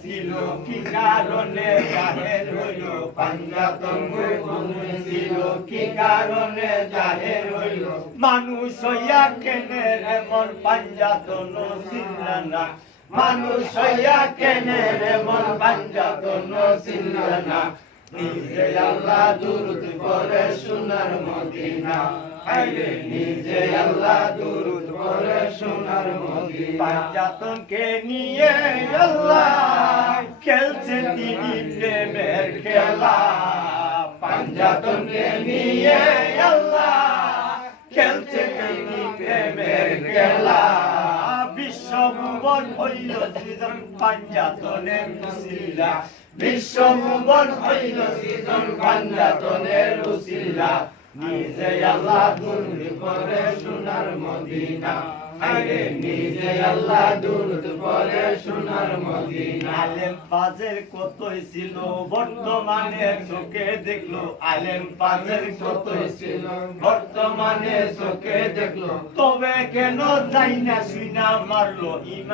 ছিল কি কারণে জাহের হইল পাঞ্জাতন গোপনে ছিল কি কারণে জাহের হইল মানুষ হইয়া কেনে রে মন পাঞ্জাতন ছিল না মানুষ হইয়া কেনে রে মন পাঞ্জাতন ছিল না নিজে আল্লাহ দুরুদ পড়ে সোনার মদিনা আইরে নিজে আল্লাহ দুরুদ পড়ে সোনার মদিনা পাঞ্জাতনকে নিয়ে আল্লাহ খেলছে তিনি প্রেমের খেলা পাঞ্জাতনকে নিয়ে আল্লাহ খেলছে তিনি প্রেমের খেলা বিশ্বভুবন হইল সৃজন পাঞ্জাতনের উসিলা বিশ্বভুবন হইল সৃজন পাঞ্জাতনের উসিলা নিজে আল্লাহ দুরুদ পড়ে সোনার মদিনা আইরে নিজে আল্লাহ দুরুদ পড়ে সোনার মদিনা আলেম পাজের কতই ছিল বর্তমানে চোখে দেখলো আলেম পাজের কতই ছিল বর্তমানে চোখে দেখলো তবে কেন যাই না শুনা মারলো ইমান